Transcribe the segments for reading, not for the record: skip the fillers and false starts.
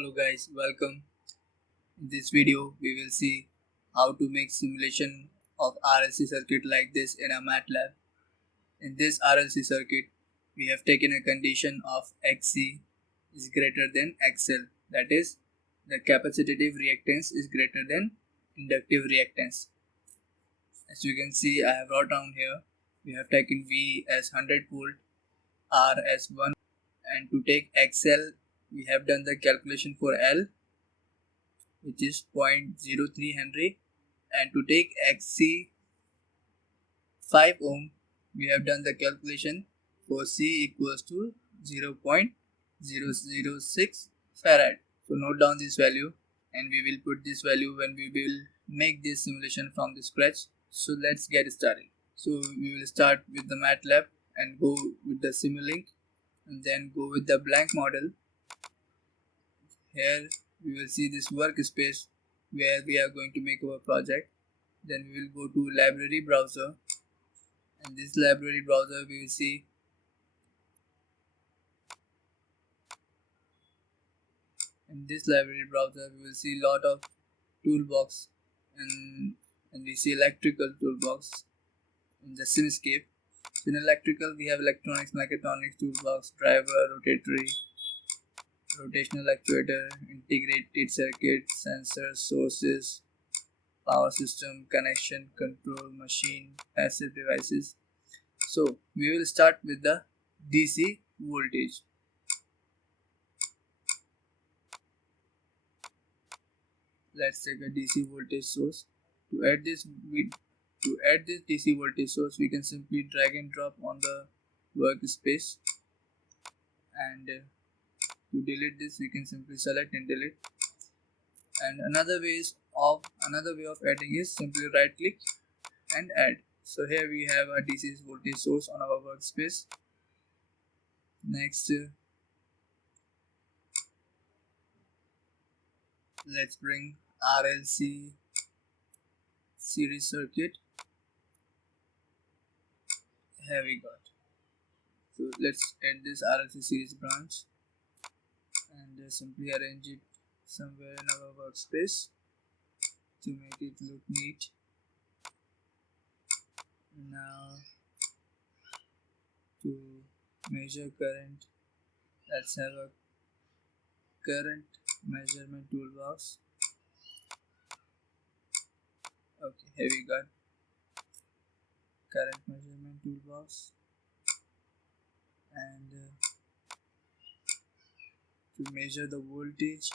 Hello guys, welcome. In this video we will see how to make simulation of RLC circuit like this in a MATLAB. In this RLC circuit we have taken a condition of Xc is greater than XL, that is the capacitive reactance is greater than inductive reactance. As you can see, I have wrote down here we have taken V as 100 volt, R as 1, and to take XL we have done the calculation for L, which is 0.03 Henry, and to take Xc 5 ohm we have done the calculation for C equals to 0.006 Farad. So note down this value and we will put this value when we will make this simulation from the scratch. So let's get started. So we will start with the MATLAB and go with the Simulink and then go with the blank model. Here we will see this workspace where we are going to make our project. Then we will go to library browser, and this library browser we will see lot of toolbox, and we see electrical toolbox in the Simscape. In electrical we have electronics, mechatronics toolbox, driver, rotational actuator, integrated circuit, sensors, sources, power system, connection, control, machine, passive devices. So we will start with the DC voltage. Let's take a DC voltage source. To add this DC voltage source, we can simply drag and drop on the workspace, and to delete this we can simply select and delete. And another way of adding is simply right click and add. So here we have a DC voltage source on our workspace. Next, let's bring RLC series circuit. Here we got. So let's add this RLC series branch and simply arrange it somewhere in our workspace to make it look neat. Now to measure current, let's have a current measurement toolbox. Okay, here we got current measurement toolbox, and to measure the voltage,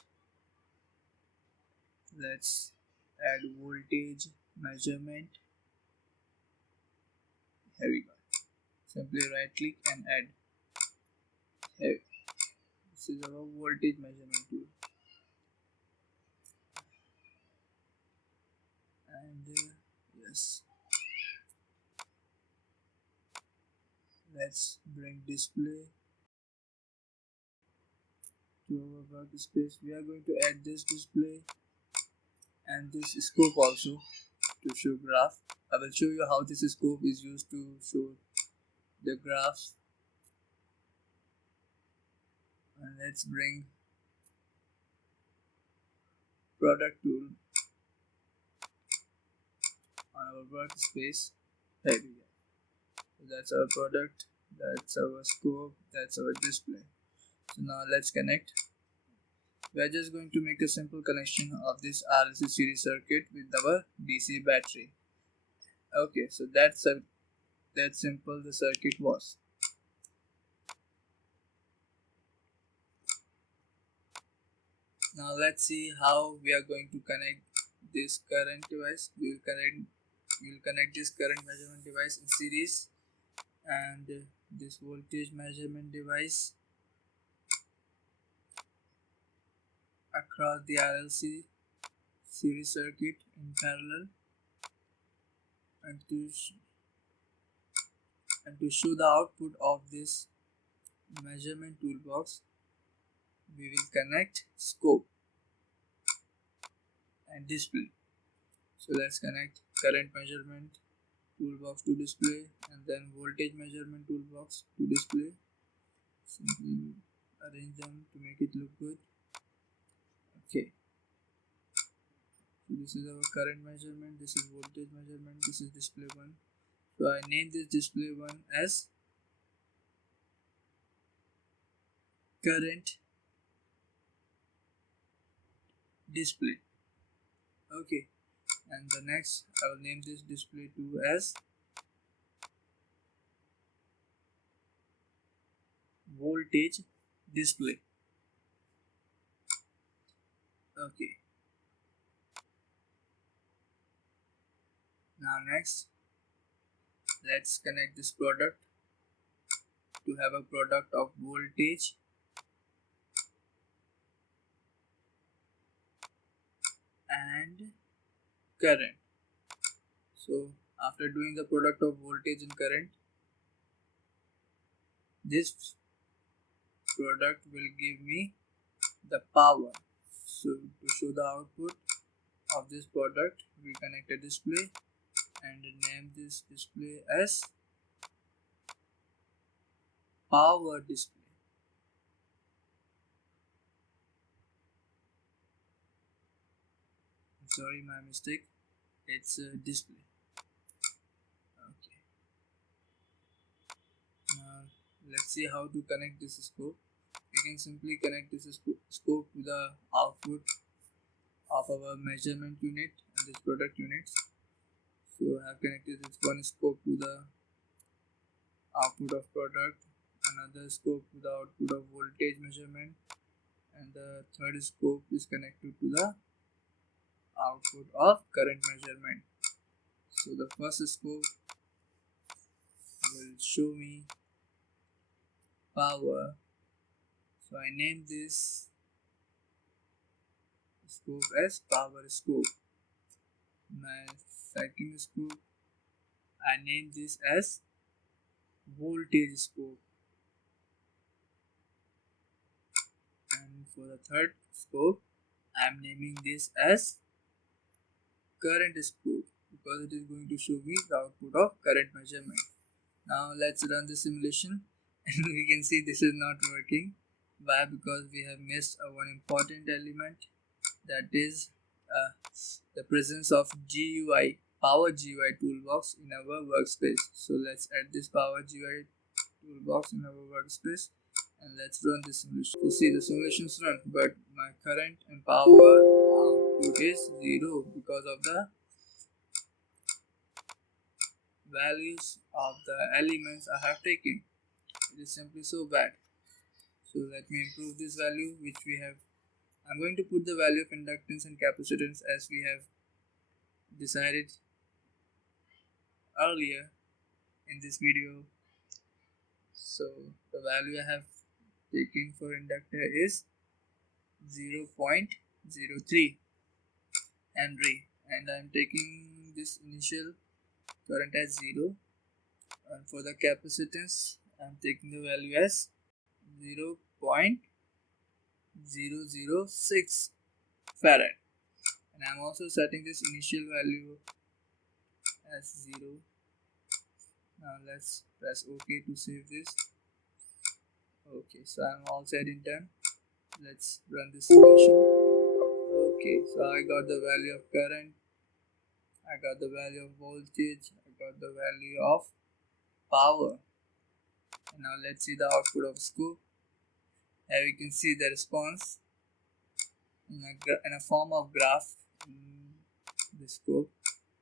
let's add voltage measurement. Here we go. Simply right click and add. Here, this is our voltage measurement tool, and yes, let's bring display to our workspace. We are going to add this display and this scope also to show graph. I will show you how this scope is used to show the graphs. And let's bring product tool on our workspace. Here we go. So that's our product, that's our scope, that's our display. So now let's connect. We are just going to make a simple connection of this RLC series circuit with our DC battery. Okay, so that simple the circuit was. Now let's see how we are going to connect this current device. We will connect this current measurement device in series and this voltage measurement device across the RLC series circuit in parallel, and to show the output of this measurement toolbox we will connect scope and display. So let's connect current measurement toolbox to display and then voltage measurement toolbox to display. Simply arrange them to make it look good. Okay, so this is our current measurement, this is voltage measurement, this is display 1. So I name this display 1 as current display. Okay, and the next I will name this display 2 as voltage display. Okay, now next let's connect this product to have a product of voltage and current. So after doing the product of voltage and current, this product will give me the power. So to show the output of this product, we connect a display and name this display as power display. I'm sorry, my mistake. It's a display. Okay. Now let's see how to connect this scope. We can simply connect this scope to the output of our measurement unit and this product units. So I have connected this one scope to the output of product, another scope to the output of voltage measurement, and the third scope is connected to the output of current measurement. So the first scope will show me power. So I name this scope as power scope. My second scope, I name this as voltage scope. And for the third scope, I am naming this as current scope because it is going to show me the output of current measurement. Now let's run the simulation and we can see this is not working. Why? Because we have missed one important element, that is the presence of GUI, power GUI toolbox in our workspace. So let's add this power GUI toolbox in our workspace and let's run the simulation. So see, the simulations run, but my current and power output is 0 because of the values of the elements I have taken. It is simply so bad. So let me improve this value which we have. I'm going to put the value of inductance and capacitance as we have decided earlier in this video. So the value I have taken for inductor is 0.03 Henry, and I'm taking this initial current as 0, and for the capacitance I'm taking the value as 0.006 Farad, and I'm also setting this initial value as 0. Now let's press OK to save this. Okay, so I'm all set in done. Let's run this simulation. Okay, so I got the value of current, I got the value of voltage, I got the value of power. And now let's see the output of scope. Here we can see the response in a form of graph in the scope.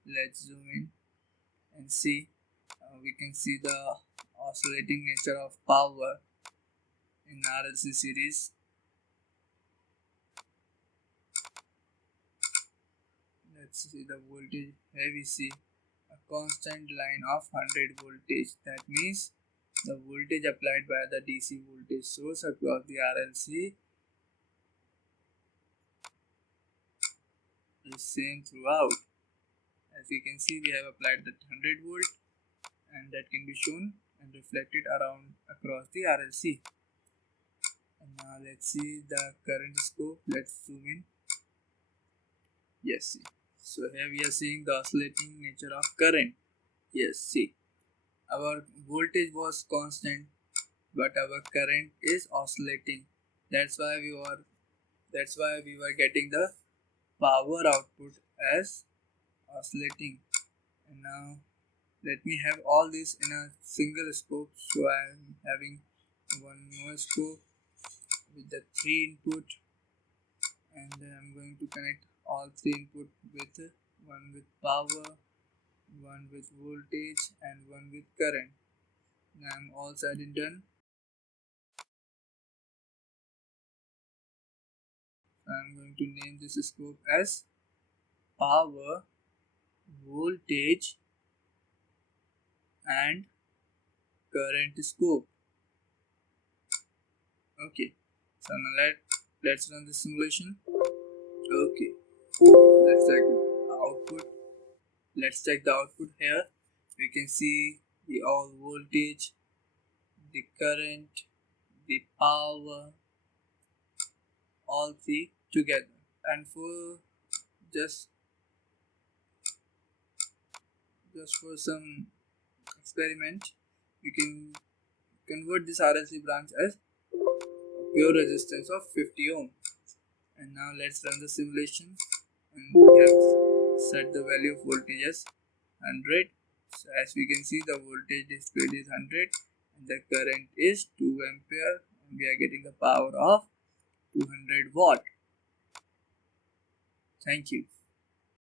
Let's zoom in and see. We can see the oscillating nature of power in RLC series. Let's see the voltage. Here we see a constant line of 100 voltage. That means the voltage applied by the DC voltage source across the RLC is same throughout. As you can see, we have applied that 100 volt, and that can be shown and reflected around across the RLC. And now let's see the current scope. Let's zoom in. Yes, see. So here we are seeing the oscillating nature of current. Yes, see. Our voltage was constant, but our current is oscillating. That's why That's why we were getting the power output as oscillating. And now let me have all this in a single scope. So I am having one more scope with the 3 input, and then I'm going to connect all 3 input with one with power, one with voltage, and one with current. Now I'm all said and done. I'm going to name this scope as power, voltage, and current scope. Okay, so now let's run the simulation. Okay, let's check the output. Let's check the output here. We can see the all voltage, the current, the power, all three together. And for just for some experiment, we can convert this RLC branch as pure resistance of 50 ohm. And now let's run the simulation, and we have set the value of voltage as 100. So as we can see, the voltage displayed is 100 and the current is 2 ampere, and we are getting the power of 200 watt. Thank you.